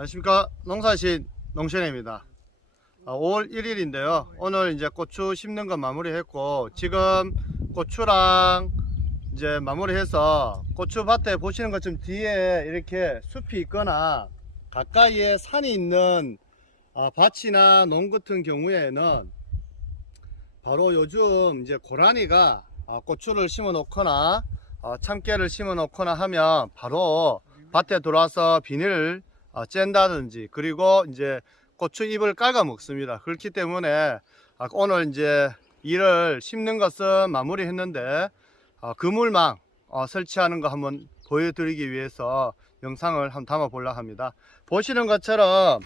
안녕하십니까. 농사신 농신입니다. 5월 1일인데요. 오늘 이제 고추 심는 거 마무리했고 지금 고추랑 이제 마무리해서 고추밭에 보시는 것처럼 뒤에 이렇게 숲이 있거나 가까이에 산이 있는 아, 밭이나 농 같은 경우에는 바로 요즘 이제 고라니가 아, 고추를 심어 놓거나 어, 참깨를 심어 놓거나 하면 바로 밭에 들어와서 비닐을 어, 짠다든지 그리고 이제 고추 잎을 깔아 먹습니다. 그렇기 때문에 아, 오늘 이제 일을 심는 것은 마무리했는데 어, 그물망 어, 설치하는 거 한번 보여드리기 위해서 영상을 한번 담아 보려고 합니다. 보시는 것처럼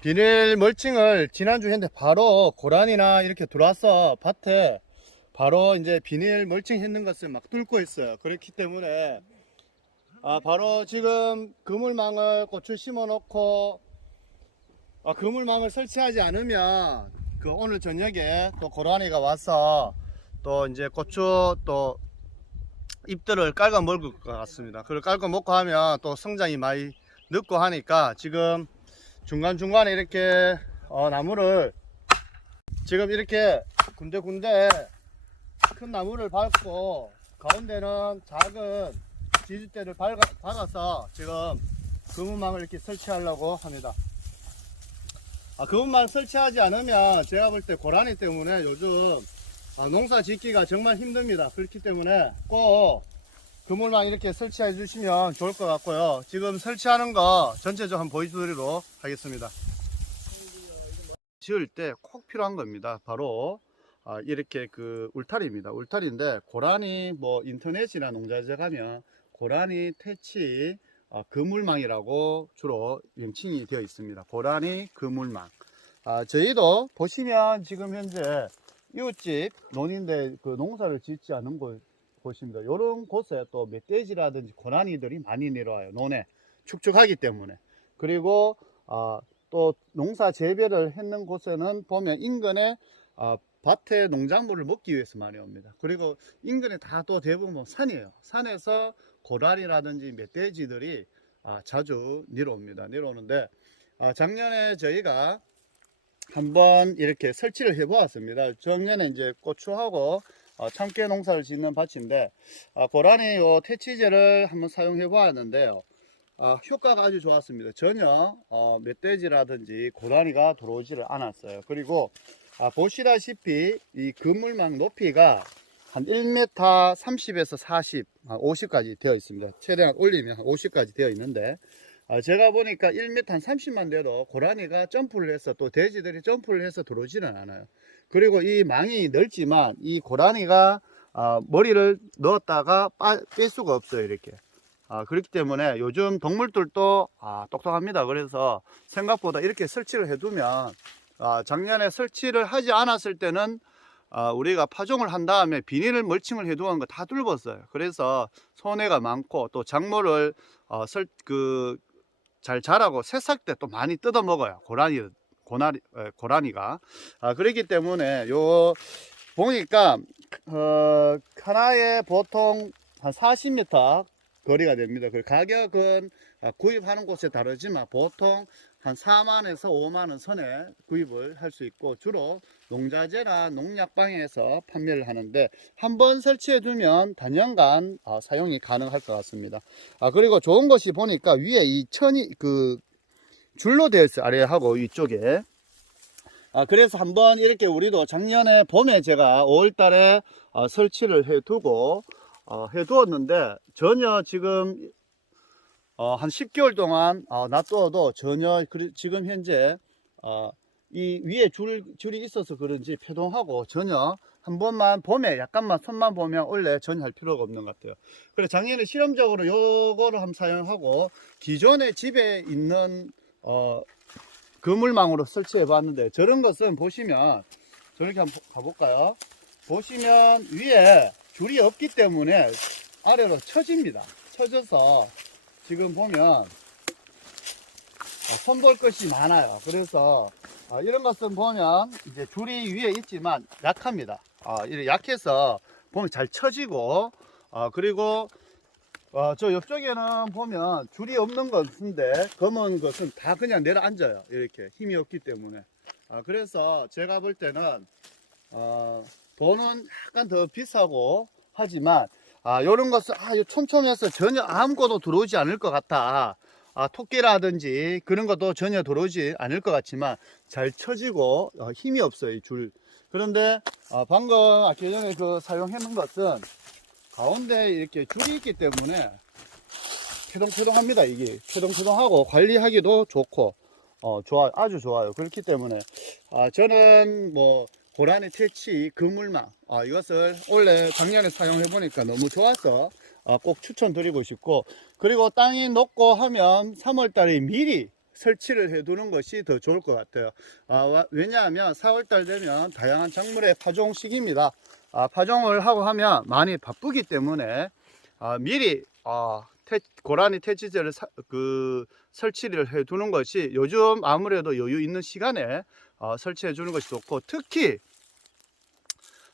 비닐 멀칭을 지난주 했는데 바로 고란이나 이렇게 들어와서 밭에 바로 이제 비닐 멀칭 했는 것을 막 뚫고 있어요. 그렇기 때문에 아 바로 지금 그물망을 고추 심어 놓고 아, 그물망을 설치하지 않으면 그 오늘 저녁에 또 고라니가 와서 또 이제 고추 또 잎들을 깔아 먹을 것 같습니다. 그걸 깔고 먹고 하면 또 성장이 많이 늦고 하니까 지금 중간중간에 이렇게 어, 나무를 지금 이렇게 군데군데 큰 나무를 밟고 가운데는 작은 지주대를 밟아, 박아서 지금 그물망을 이렇게 설치하려고 합니다. 아, 그것만 설치하지 않으면 제가 볼 때 고라니 때문에 요즘 아, 농사 짓기가 정말 힘듭니다. 그렇기 때문에 꼭 그물망 이렇게 설치해 주시면 좋을 것 같고요. 지금 설치하는 거 전체적으로 한번 보여드리도록 하겠습니다. 지을 때 꼭 필요한 겁니다. 바로 아, 이렇게 그 울타리입니다. 울타리인데 고라니 뭐 인터넷이나 농자재 가면 고라니 퇴치 어, 그물망이라고 주로 명칭이 되어 있습니다. 고라니 그물망. 아, 저희도 보시면 지금 현재 이웃집 논인데 그 농사를 짓지 않은 곳 보십니다. 이런 곳에 또 멧돼지라든지 고라니들이 많이 내려와요. 논에 축축하기 때문에. 그리고 아, 또 농사 재배를 했는 곳에는 보면 인근에 아, 밭에 농작물을 먹기 위해서 많이 옵니다. 그리고 인근에 다 또 대부분 산이에요. 산에서 고라니라든지 멧돼지들이 아, 자주 내려옵니다. 내려오는데 아, 작년에 저희가 한번 이렇게 설치를 해 보았습니다. 작년에 이제 고추하고 어, 참깨 농사를 짓는 밭인데 아, 고라니 요 퇴치제를 한번 사용해 보았는데요. 아, 효과가 아주 좋았습니다. 전혀 어, 멧돼지라든지 고라니가 들어오지를 않았어요. 그리고 아, 보시다시피 이 그물망 높이가 한 1m 30에서 40, 50까지 되어 있습니다. 최대한 올리면 한 50까지 되어 있는데 아, 제가 보니까 1m 한 30만 돼도 고라니가 점프를 해서 또 돼지들이 점프를 해서 들어오지는 않아요. 그리고 이 망이 넓지만 이 고라니가 아, 머리를 넣었다가 빠, 뺄 수가 없어요. 이렇게. 아, 그렇기 때문에 요즘 동물들도 아, 똑똑합니다. 그래서 생각보다 이렇게 설치를 해두면 아, 작년에 설치를 하지 않았을 때는 아, 우리가 파종을 한 다음에 비닐을 멀칭을 해두은 거다 뚫었어요. 그래서 손해가 많고 또 작물을 어, 설, 그, 잘 자라고 새싹 때 또 많이 뜯어 먹어요. 고라니, 고나리, 에, 고라니가. 아, 그렇기 때문에 요, 보니까, 어, 하나에 보통 한 40m 거리가 됩니다. 그 가격은 아, 구입하는 곳에 다르지만 보통 한 4만에서 5만원 선에 구입을 할 수 있고 주로 농자재나 농약방에서 판매를 하는데 한 번 설치해 두면 단연간 아, 사용이 가능할 것 같습니다. 아 그리고 좋은 것이 보니까 위에 이 천이 그 줄로 되어 있어요. 아래하고 위쪽에. 아 그래서 한번 이렇게 우리도 작년에 봄에 제가 5월 달에 어, 설치를 해 두고 어, 해 두었는데 전혀 지금 어, 한 10개월 동안 어, 놔두어도 전혀 그리- 지금 현재 어, 이 위에 줄, 줄이 있어서 그런지 폐동하고 전혀 한 번만 봄에 약간만 손만 보면 원래 전혀 할 필요가 없는 것 같아요. 그래 작년에 실험적으로 요거를 한번 사용하고 기존에 집에 있는 어, 그물망으로 설치해 봤는데 저런 것은 보시면 저렇게 한번 가볼까요? 보시면 위에 줄이 없기 때문에 아래로 처집니다. 처져서 지금 보면 손볼 것이 많아요. 그래서 어, 이런 것은 보면 이제 줄이 위에 있지만 약합니다. 어, 약해서 보면 잘 처지고 어, 그리고 어, 저 옆쪽에는 보면 줄이 없는 것인데 검은 것은 다 그냥 내려앉아요. 이렇게 힘이 없기 때문에. 아, 그래서 제가 볼 때는 어, 돈은 약간 더 비싸고 하지만 아, 요런 것은 아, 요 촘촘해서 전혀 아무것도 들어오지 않을 것 같아. 아, 토끼라든지 그런 것도 전혀 들어오지 않을 것 같지만 잘 쳐지고 어, 힘이 없어요, 이 줄. 그런데 어, 방금 아까 전에 그 놓은 것은 가운데 이렇게 줄이 있기 때문에 태동태동합니다. 이게 태동태동하고 관리하기도 좋고 어 좋아 아주 좋아요. 그렇기 때문에 아 저는 뭐 고라니 퇴치 그물망 아 이것을 원래 작년에 사용해 보니까 너무 좋아서 아, 꼭 추천드리고 싶고 그리고 땅이 높고 하면 3월달에 미리 설치를 해두는 것이 더 좋을 것 같아요. 아, 와- 왜냐하면 4월달 되면 다양한 작물의 파종 시기입니다. 아, 파종을 하고 하면 많이 바쁘기 때문에 아, 미리 아, 태- 고라니 퇴치제를 사- 그 설치를 해두는 것이 요즘 아무래도 여유 있는 시간에 어, 설치해 주는 것이 좋고 특히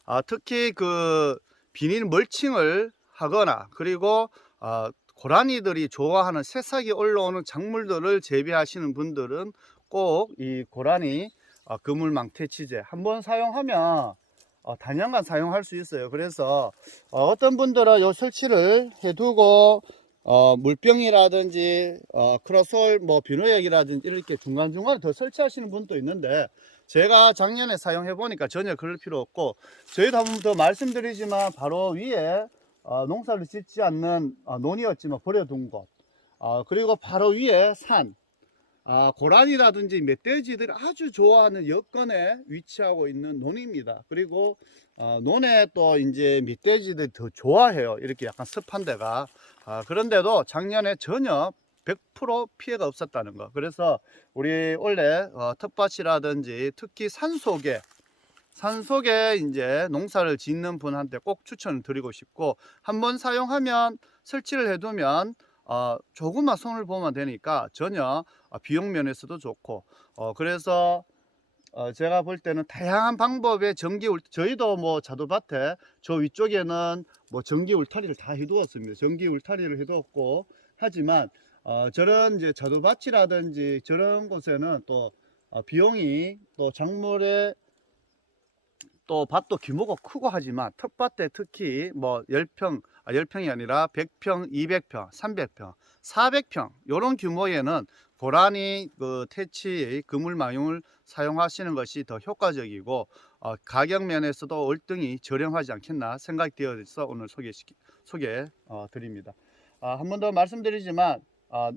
아, 특히 그 비닐 멀칭을 하거나 그리고 아, 고라니들이 좋아하는 새싹이 올라오는 작물들을 재배하시는 분들은 꼭 이 고라니 아, 그물망 퇴치제 한번 사용하면 어, 단연간 사용할 수 있어요. 그래서 어, 떤 분들은 요 설치를 해두고 어, 물병이라든지 어, 크로솔 뭐 비누액이라든지 이렇게 중간중간에 더 설치하시는 분도 있는데 제가 작년에 사용해 보니까 전혀 그럴 필요 없고 저희도 한 번 더 말씀드리지만 바로 위에 어, 농사를 짓지 않는 어, 논이었지만 버려둔 곳 어, 그리고 바로 위에 산 아, 고라니라든지 멧돼지들이 아주 좋아하는 여건에 위치하고 있는 논입니다. 그리고 어, 논에 또 이제 멧돼지들이 더 좋아해요. 이렇게 약간 습한 데가. 아, 그런데도 작년에 전혀 100% 피해가 없었다는 거. 그래서 우리 원래 어, 텃밭이라든지 특히 산 속에 산 속에 이제 농사를 짓는 분한테 꼭 추천을 드리고 싶고 한번 사용하면 설치를 해두면 어, 조금만 손을 보면 되니까 전혀 어, 비용 면에서도 좋고 어, 그래서 어, 제가 볼 때는 다양한 방법의 전기 울 저희도 뭐 자두밭에 저 위쪽에는 뭐 전기 울타리를 다 해두었습니다. 전기 울타리를 해두었고 하지만 어, 저런 이제 자두밭이라든지 저런 곳에는 또 어, 비용이 또 작물의 또 밭도 규모가 크고 하지만 텃밭에 특히 뭐 10평, 아, 10평이 아니라 100평, 200평, 300평, 400평 요런 규모에는 고라니 그 퇴치 그물망용을 사용하시는 것이 더 효과적이고 어, 가격 면에서도 월등히 저렴하지 않겠나 생각이 되어서 오늘 소개시키, 소개 어, 드립니다. 아, 한 번 더 말씀드리지만 아,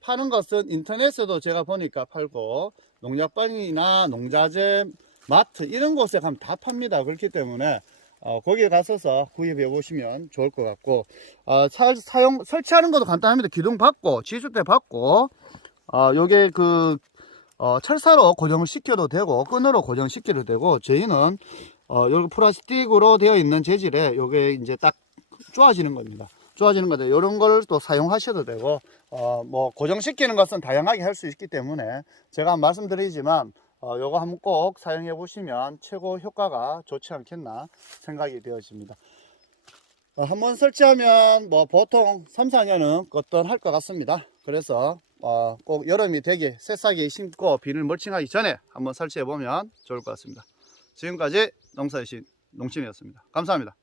파는 것은 인터넷에도 제가 보니까 팔고 농약방이나 농자재 마트 이런 곳에 가면 다 팝니다. 그렇기 때문에 어, 거기에 가서서 구입해 보시면 좋을 것 같고 어, 사, 사용 설치하는 것도 간단합니다. 기둥 받고 지수대 받고 어, 요게 그 어, 철사로 고정을 시켜도 되고 끈으로 고정시켜도 되고 저희는 어, 여기 플라스틱으로 되어 있는 재질에 요게 이제 딱 좋아지는 겁니다. 좋아지는 건데 이런 걸 또 사용하셔도 되고 어, 뭐 고정시키는 것은 다양하게 할 수 있기 때문에 제가 말씀드리지만 어, 요거 한번 꼭 사용해 보시면 최고 효과가 좋지 않겠나 생각이 되어집니다. 어, 한번 설치하면 뭐 보통 3, 4년은 거뜬할 것 같습니다. 그래서 어, 꼭 여름이 되게 새싹이 심고 비를 멀칭하기 전에 한번 설치해 보면 좋을 것 같습니다. 지금까지 농사이신 농심이었습니다. 감사합니다.